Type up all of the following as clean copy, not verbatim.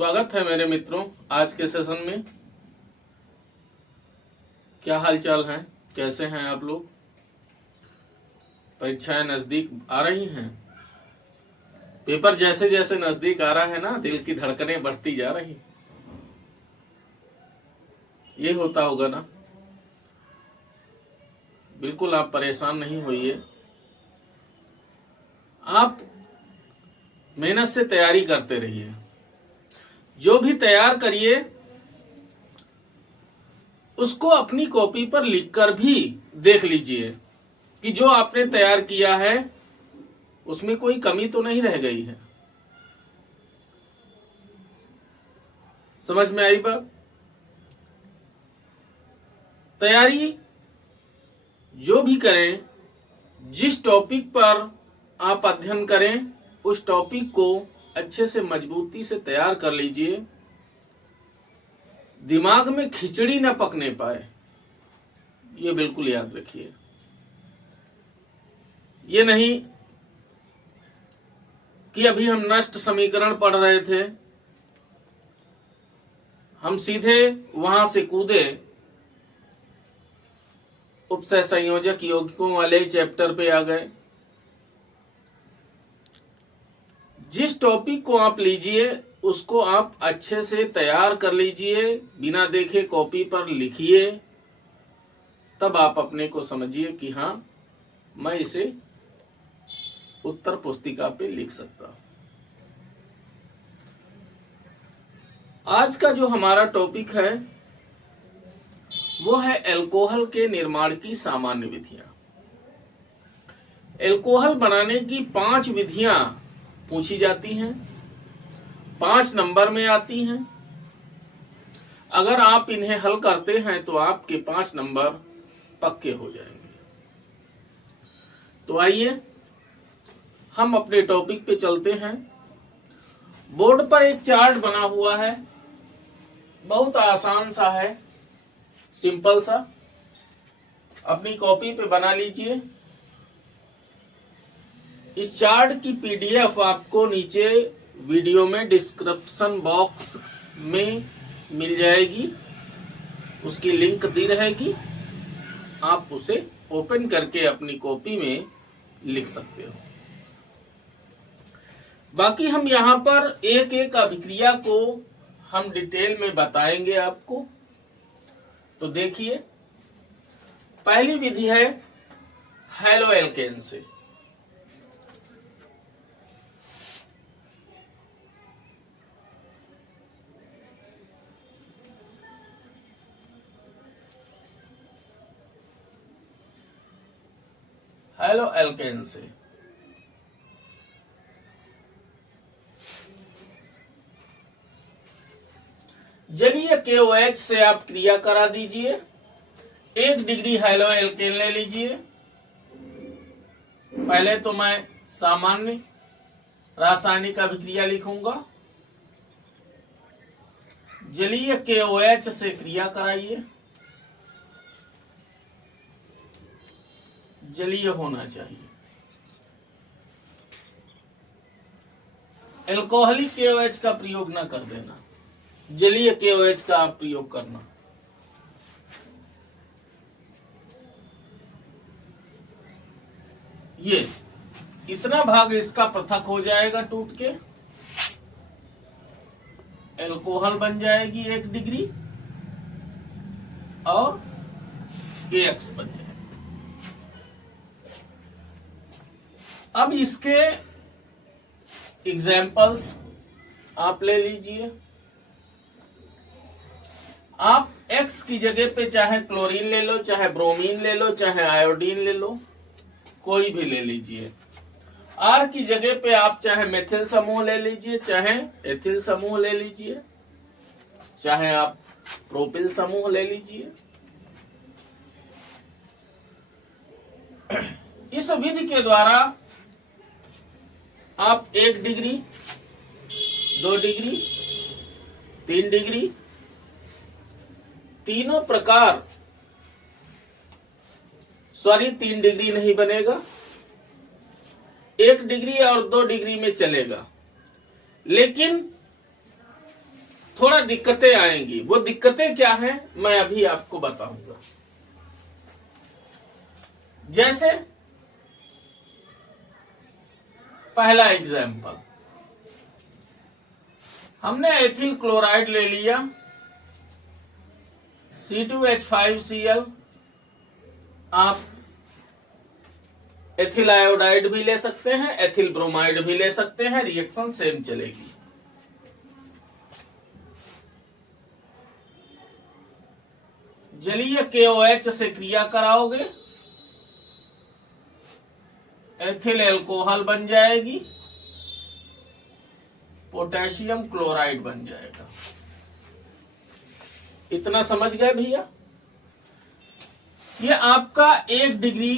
स्वागत है मेरे मित्रों आज के सेशन में। क्या हाल चाल है, कैसे हैं आप लोग? परीक्षाएं नजदीक आ रही हैं। पेपर जैसे जैसे नजदीक आ रहा है ना, दिल की धड़कनें बढ़ती जा रही। ये होता होगा ना। बिल्कुल आप परेशान नहीं होइए। आप मेहनत से तैयारी करते रहिए। जो भी तैयार करिए उसको अपनी कॉपी पर लिखकर भी देख लीजिए कि जो आपने तैयार किया है उसमें कोई कमी तो नहीं रह गई है। समझ में आई बात? तैयारी जो भी करें, जिस टॉपिक पर आप अध्ययन करें उस टॉपिक को अच्छे से मजबूती से तैयार कर लीजिए। दिमाग में खिचड़ी न पकने पाए, ये बिल्कुल याद रखिए। ये नहीं कि अभी हम नष्ट समीकरण पढ़ रहे थे, हम सीधे वहां से कूदे उपसय संयोजक यौगिकों वाले चैप्टर पे आ गए। जिस टॉपिक को आप लीजिए उसको आप अच्छे से तैयार कर लीजिए, बिना देखे कॉपी पर लिखिए, तब आप अपने को समझिए कि हाँ मैं इसे उत्तर पुस्तिका पे लिख सकता हूं। आज का जो हमारा टॉपिक है वो है अल्कोहल के निर्माण की सामान्य विधियां। अल्कोहल बनाने की 5 विधियां पूछी जाती हैं, 5 नंबर में आती हैं। अगर आप इन्हें हल करते हैं तो आपके 5 नंबर पक्के हो जाएंगे। तो आइए हम अपने टॉपिक पे चलते हैं। बोर्ड पर एक चार्ट बना हुआ है, बहुत आसान सा है, सिंपल सा। अपनी कॉपी पे बना लीजिए। इस चार्ट की पीडीएफ आपको नीचे वीडियो में डिस्क्रिप्शन बॉक्स में मिल जाएगी, उसकी लिंक दी रहेगी। आप उसे ओपन करके अपनी कॉपी में लिख सकते हो। बाकी हम यहाँ पर एक एक अभिक्रिया को हम डिटेल में बताएंगे आपको। तो देखिए, पहली विधि है हैलो एल्केन से। हैलो एल्केन से जलीय KOH से आप क्रिया करा दीजिए। 1 डिग्री हैलो एल्केन ले लीजिए। पहले तो मैं सामान्य रासायनिक अभिक्रिया लिखूंगा। जलीय KOH से क्रिया कराइए। जलीय होना चाहिए। एल्कोहलिक KOH का प्रयोग न कर देना, जलीय KOH का आप प्रयोग करना। ये इतना भाग इसका पृथक हो जाएगा टूट के, एल्कोहल बन जाएगी 1 डिग्री और KX बन जाएगा। अब इसके एग्जाम्पल्स आप ले लीजिए। आप X की जगह पे चाहे क्लोरीन ले लो, चाहे ब्रोमीन ले लो, चाहे आयोडीन ले लो, कोई भी ले लीजिए। R की जगह पे आप चाहे मेथिल समूह ले लीजिए, चाहे एथिल समूह ले लीजिए, चाहे आप प्रोपिल समूह ले लीजिए। इस विधि के द्वारा आप 1 डिग्री, 2 डिग्री, 3 डिग्री, तीनों प्रकार, सॉरी 3 डिग्री नहीं बनेगा, 1 डिग्री और 2 डिग्री में चलेगा। लेकिन थोड़ा दिक्कतें आएंगी। वो दिक्कतें क्या हैं मैं अभी आपको बताऊंगा। जैसे पहला एग्जाम्पल, हमने एथिल क्लोराइड ले लिया, C2H5Cl, आप एथिल आयोडाइड भी ले सकते हैं, एथिल ब्रोमाइड भी ले सकते हैं, रिएक्शन सेम चलेगी। जलीय KOH से क्रिया कराओगे, एथिल एल्कोहल बन जाएगी, पोटेशियम क्लोराइड बन जाएगा। इतना समझ गए भैया? ये आपका 1 डिग्री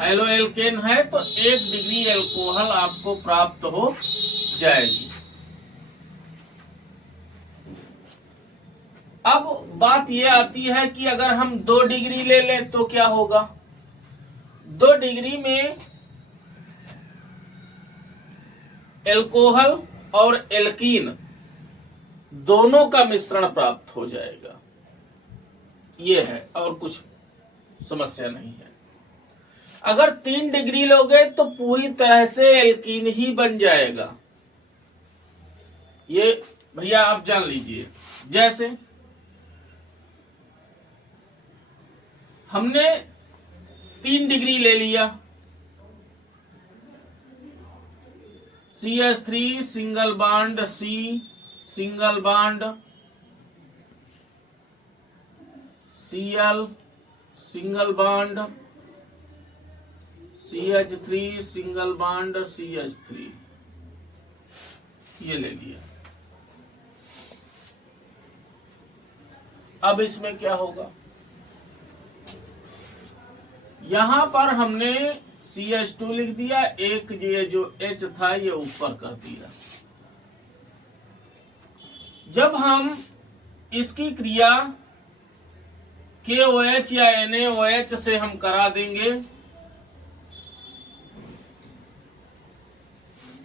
हेलो एल्केन है तो 1 डिग्री एल्कोहल आपको प्राप्त हो जाएगी। अब बात यह आती है कि अगर हम 2 डिग्री ले लें तो क्या होगा? 2 डिग्री में एल्कोहल और एल्कीन दोनों का मिश्रण प्राप्त हो जाएगा। ये है, और कुछ समस्या नहीं है। अगर 3 डिग्री लोगे तो पूरी तरह से एल्कीन ही बन जाएगा। ये भैया आप जान लीजिए। जैसे हमने 3 डिग्री ले लिया, CH3 single bond C single bond Cl single bond CH3 single bond CH3, ये ले लिया। अब इसमें क्या होगा? यहां पर हमने CH2 लिख दिया, एक ये जो H था ये ऊपर कर दिया। जब हम इसकी क्रिया KOH या NaOH से हम करा देंगे,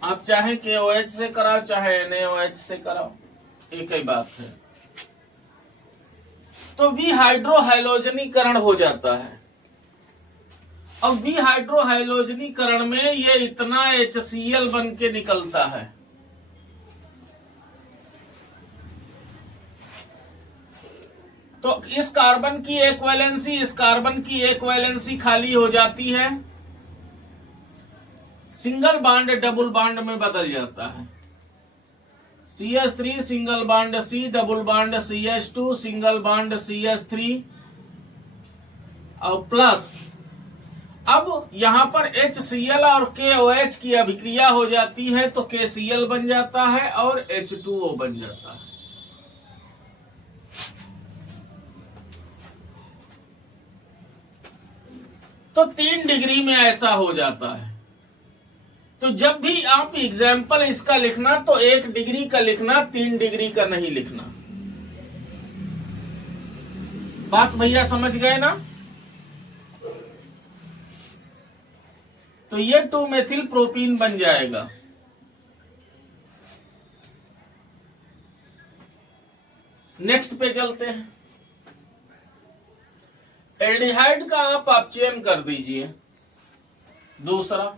आप चाहे KOH से कराओ चाहे NaOH से कराओ, एक ही बात है, तो विहाइड्रोहाइलोजनीकरण हो जाता है। अब विहाइड्रोहाइलोजनीकरण में ये इतना HCl बन के निकलता है। तो इस कार्बन की एक वैलेंसी इस कार्बन की एक वैलेंसी खाली हो जाती है, सिंगल बॉन्ड डबल बॉन्ड में बदल जाता है। CH3 single bond C double bond CH2 single bond CH3 और प्लस, अब यहां पर HCl और KOH की अभिक्रिया हो जाती है तो KCl बन जाता है और H2O बन जाता है। तो 3 डिग्री में ऐसा हो जाता है। तो जब भी आप एग्जाम्पल इसका लिखना तो 1 डिग्री का लिखना, 3 डिग्री का नहीं लिखना। बात भैया समझ गए ना? तो ये 2 मेथिल प्रोपीन बन जाएगा। नेक्स्ट पे चलते हैं। एल्डिहाइड का आप अपचयन कर दीजिए। दूसरा,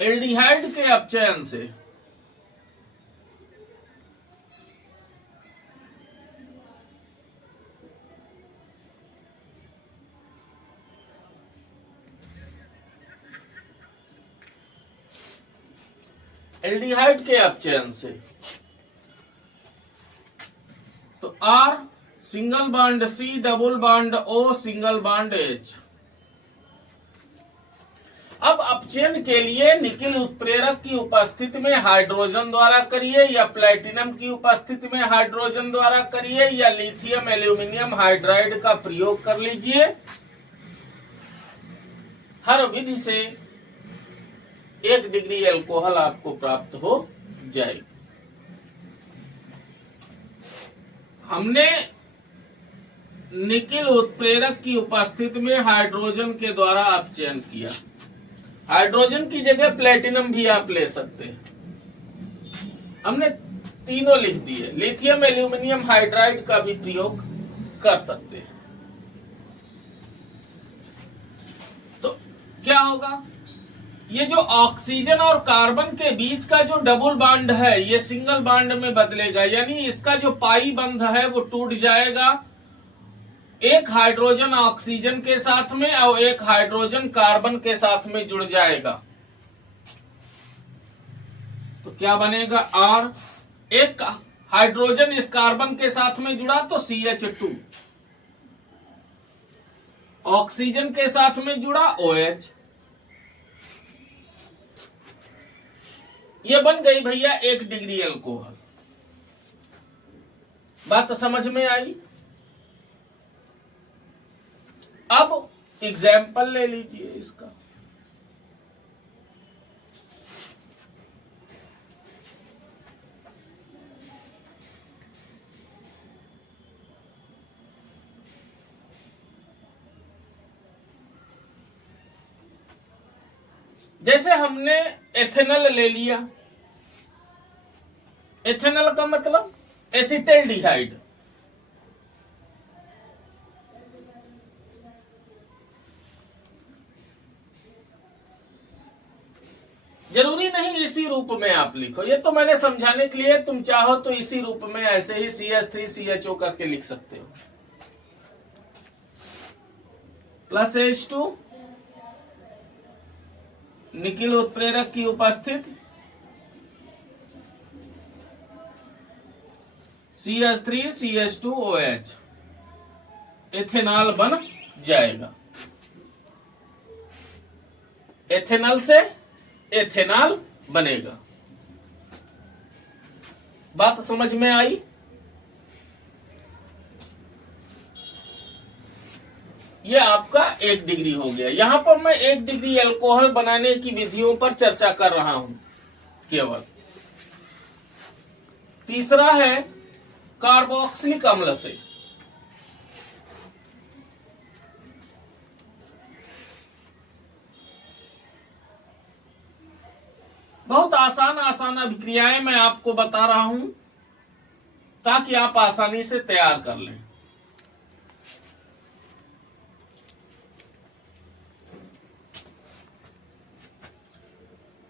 एल्डिहाइड के अपचयन से तो R single bond C double bond O single bond H। अब अपचयन के लिए निकिल उत्प्रेरक की उपस्थिति में हाइड्रोजन द्वारा करिए या प्लेटिनम की उपस्थिति में हाइड्रोजन द्वारा करिए या लिथियम एल्यूमिनियम हाइड्राइड का प्रयोग कर लीजिए। हर विधि से 1 डिग्री अल्कोहल आपको प्राप्त हो जाएगी। हमने निकिल उत्प्रेरक की उपस्थिति में हाइड्रोजन के द्वारा अपचयन किया। हाइड्रोजन की जगह प्लेटिनम भी आप ले सकते हैं। हमने तीनों लिख दिए। लिथियम एल्यूमिनियम हाइड्राइड का भी प्रयोग कर सकते हैं। तो क्या होगा, ये जो ऑक्सीजन और कार्बन के बीच का जो डबल बॉन्ड है ये सिंगल बॉन्ड में बदलेगा, यानी इसका जो पाई बंध है वो टूट जाएगा। एक हाइड्रोजन ऑक्सीजन के साथ में और एक हाइड्रोजन कार्बन के साथ में जुड़ जाएगा। तो क्या बनेगा, R। एक हाइड्रोजन इस कार्बन के साथ में जुड़ा तो CH2, ऑक्सीजन के साथ में जुड़ा OH। ये बन गई भैया 1 डिग्री अल्कोहल। बात समझ में आई। अब एग्जाम्पल ले लीजिए इसका। जैसे हमने एथेनॉल ले लिया। एथेनॉल का मतलब एसिटाल्डिहाइड। जरूरी नहीं इसी रूप में आप लिखो, ये तो मैंने समझाने के लिए, तुम चाहो तो इसी रूप में ऐसे ही CH3CHO करके लिख सकते हो। प्लस H2 निकिल उत्प्रेरक की उपस्थिति, CH3CH2OH, एथेनॉल बन जाएगा। एथेनॉल से एथेनॉल बनेगा। बात समझ में आई। ये आपका 1 डिग्री हो गया। यहां पर मैं 1 डिग्री अल्कोहल बनाने की विधियों पर चर्चा कर रहा हूं केवल। तीसरा है कार्बोक्सिलिक अम्ल से। बहुत आसान अभिक्रियाएं मैं आपको बता रहा हूं ताकि आप आसानी से तैयार कर लें।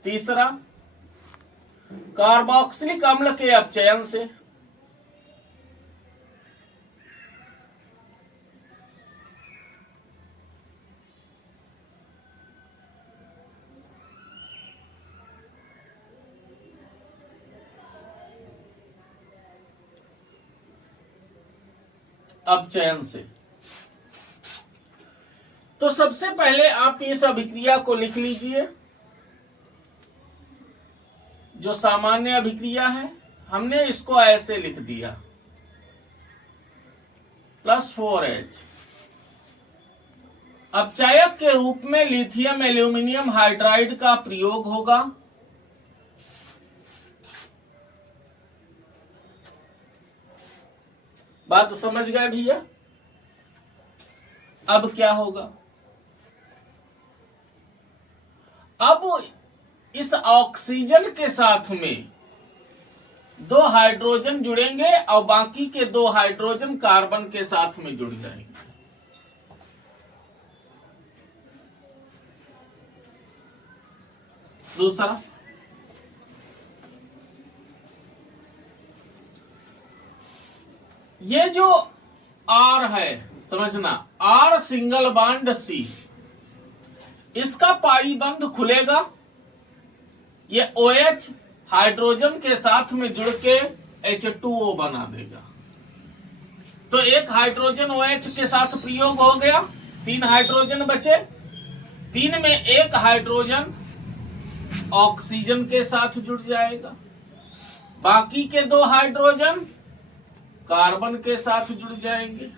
तीसरा, कार्बोक्सिलिक अम्ल के अपचयन से। अपचयन से। तो सबसे पहले आप इस अभिक्रिया को लिख लीजिए। जो सामान्य अभिक्रिया है हमने इसको ऐसे लिख दिया, +4H। अपचायक के रूप में लिथियम एल्यूमिनियम हाइड्राइड का प्रयोग होगा। बात समझ गए भैया। अब क्या होगा, अब इस ऑक्सीजन के साथ में 2 हाइड्रोजन जुड़ेंगे और बाकी के 2 हाइड्रोजन कार्बन के साथ में जुड़ जाएंगे। दूसरा, ये जो R है समझना, R सिंगल बॉन्ड C, इसका पाई बंध खुलेगा। ये OH हाइड्रोजन के साथ में जुड़ के H2O बना देगा। तो एक हाइड्रोजन OH के साथ प्रयोग हो गया, 3 हाइड्रोजन बचे। 3 में एक हाइड्रोजन ऑक्सीजन के साथ जुड़ जाएगा, बाकी के 2 हाइड्रोजन कार्बन के साथ जुड़ जाएंगे।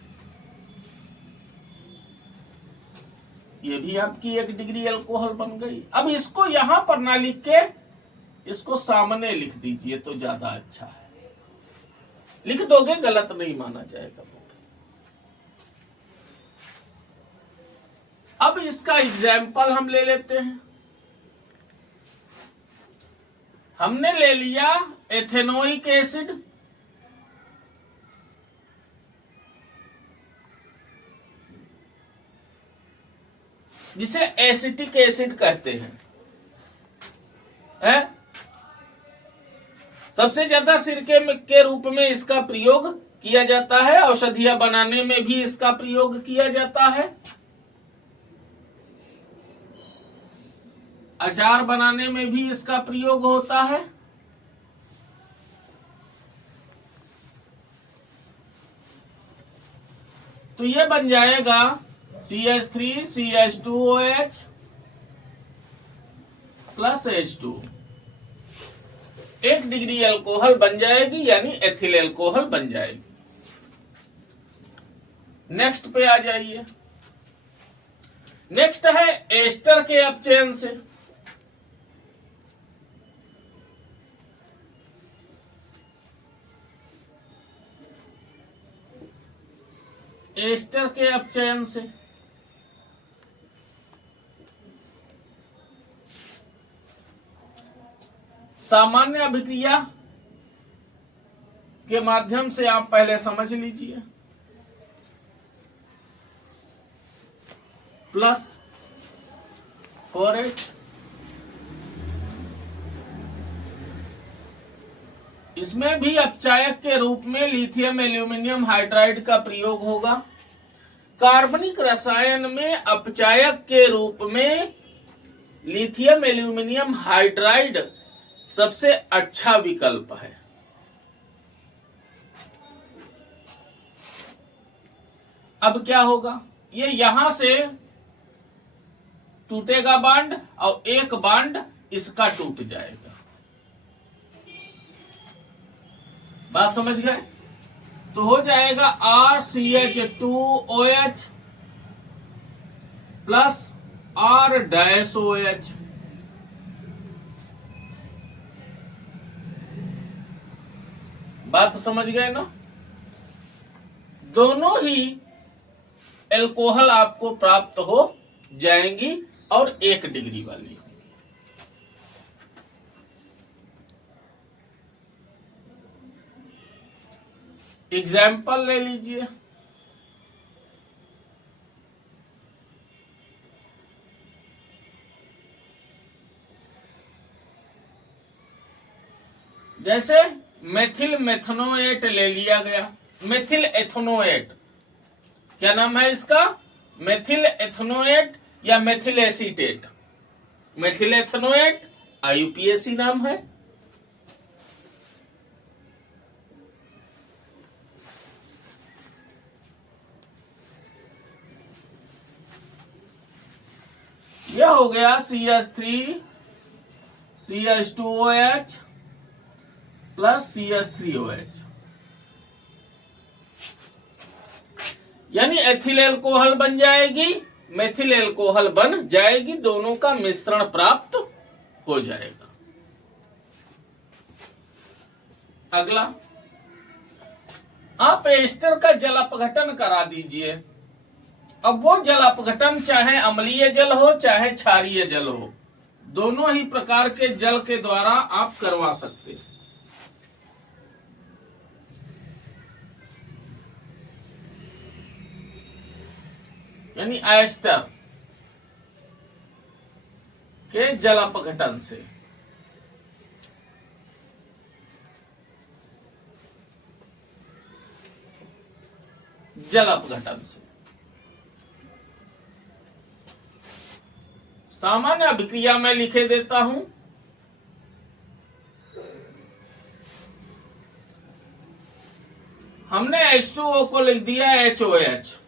ये भी आपकी 1 डिग्री अल्कोहल बन गई। अब इसको यहां पर ना लिख के इसको सामने लिख दीजिए तो ज्यादा अच्छा है। लिख दोगे गलत नहीं माना जाएगा। अब इसका एग्जाम्पल हम ले लेते हैं। हमने ले लिया एथेनोइक एसिड, जिसे एसिटिक एसिड कहते हैं, है? सबसे ज्यादा सिरके के रूप में इसका प्रयोग किया जाता है, औषधियां बनाने में भी इसका प्रयोग किया जाता है, अचार बनाने में भी इसका प्रयोग होता है। तो ये बन जाएगा CH3CH2OH plus H2, 1 degree alcohol बन जाएगी, यानी एथिल अल्कोहल बन जाएगी। नेक्स्ट पे आ जाइए। नेक्स्ट है एस्टर के अपचयन से। एस्टर के अपचयन से सामान्य अभिक्रिया के माध्यम से आप पहले समझ लीजिए। प्लस 4H, इसमें भी अपचायक के रूप में लिथियम एल्यूमिनियम हाइड्राइड का प्रयोग होगा। कार्बनिक रसायन में अपचायक के रूप में लिथियम एल्यूमिनियम हाइड्राइड सबसे अच्छा विकल्प है। अब क्या होगा, ये यहां से टूटेगा बांड और एक बांड इसका टूट जाएगा। बात समझ गए? तो हो जाएगा RCH2OH प्लस R-OH। बात समझ गए ना? दोनों ही एल्कोहल आपको प्राप्त हो जाएंगी और 1 डिग्री वाली। एग्जाम्पल ले लीजिए। जैसे मेथिल मेथनोएट ले लिया गया, मेथिल एथनोएट, क्या नाम है इसका? मेथिल एथनोएट या मेथिल एसीटेट। मेथिल एथनोएट IUPAC नाम है। यह हो गया CH3CH2OH प्लस CH3OH, यानी एथिल एल्कोहल बन जाएगी, मेथिल एल्कोहल बन जाएगी, दोनों का मिश्रण प्राप्त हो जाएगा। अगला, आप एस्टर का जल अपघटन करा दीजिए। अब वो जल अपघटन चाहे अम्लीय जल हो चाहे क्षारीय जल हो, दोनों ही प्रकार के जल के द्वारा आप करवा सकते हैं। यानी एस्टर के जल अपघटन से। जल अपघटन से सामान्य अभिक्रिया में लिखे देता हूं। हमने H2O को लिख दिया HOH,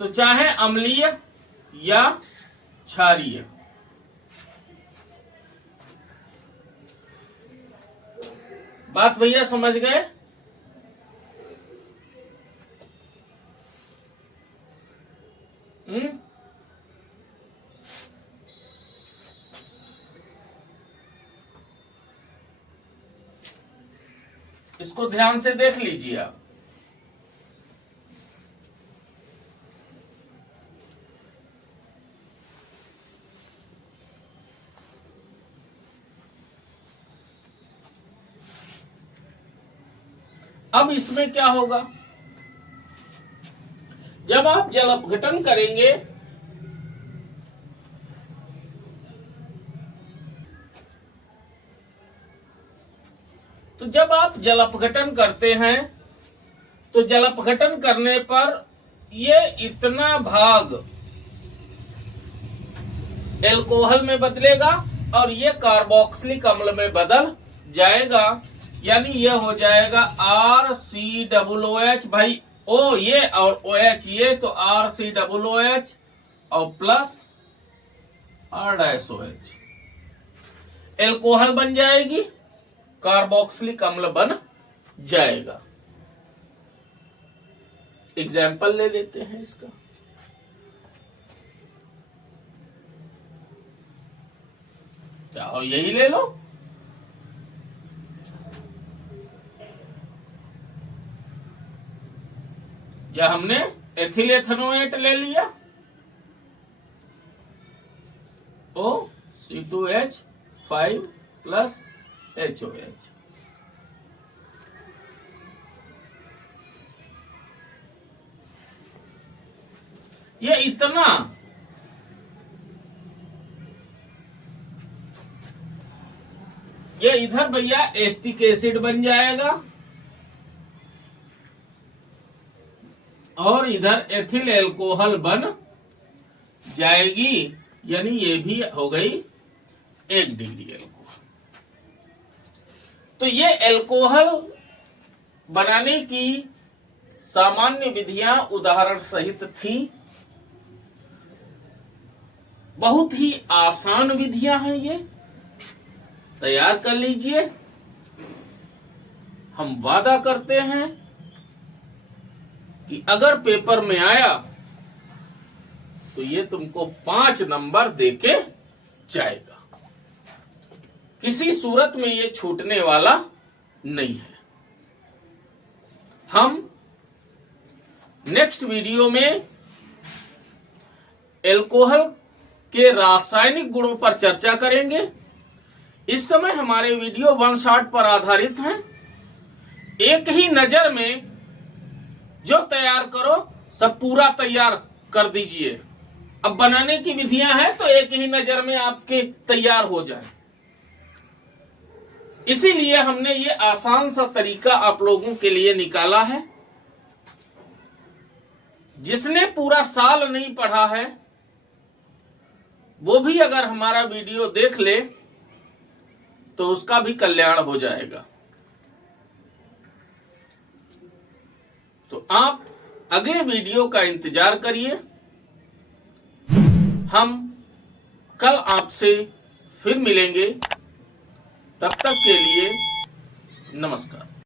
तो चाहे अम्लीय या क्षारीय, बात भैया समझ गए? इसको ध्यान से देख लीजिए आप। अब इसमें क्या होगा, जब आप जल अपघटन करेंगे तो जब आप जल अपघटन करते हैं तो जल अपघटन करने पर ये इतना भाग एल्कोहल में बदलेगा और ये कार्बोक्सिलिक अम्ल में बदल जाएगा, यानी ये हो जाएगा RCOOH। भाई O ये और OH ये, तो RCOOH और प्लस R-OH एल्कोहल बन जाएगी, कार्बोक्सिलिक अम्ल बन जाएगा। एग्जाम्पल ले लेते हैं इसका। चाहो यही ले लो, या हमने एथिल एथनोएट ले लिया, OC2H5 प्लस HOH। ये इतना ये इधर भैया एस्टिक एसिड बन जाएगा और इधर एथिल एल्कोहल बन जाएगी, यानी ये भी हो गई 1 डिग्री एल्कोहल। तो ये एल्कोहल बनाने की सामान्य विधियां उदाहरण सहित थी, बहुत ही आसान विधियां हैं, ये तैयार कर लीजिए। हम वादा करते हैं कि अगर पेपर में आया तो ये तुमको 5 नंबर देके जाएगा, किसी सूरत में ये छूटने वाला नहीं है। हम नेक्स्ट वीडियो में एल्कोहल के रासायनिक गुणों पर चर्चा करेंगे। इस समय हमारे वीडियो वन शॉट पर आधारित हैं। एक ही नजर में जो तैयार करो सब पूरा तैयार कर दीजिए। अब बनाने की विधियां हैं तो एक ही नजर में आपके तैयार हो जाए, इसीलिए हमने ये आसान सा तरीका आप लोगों के लिए निकाला है। जिसने पूरा साल नहीं पढ़ा है वो भी अगर हमारा वीडियो देख ले तो उसका भी कल्याण हो जाएगा। तो आप अगले वीडियो का इंतजार करिए। हम कल आपसे फिर मिलेंगे, तब तक के लिए नमस्कार।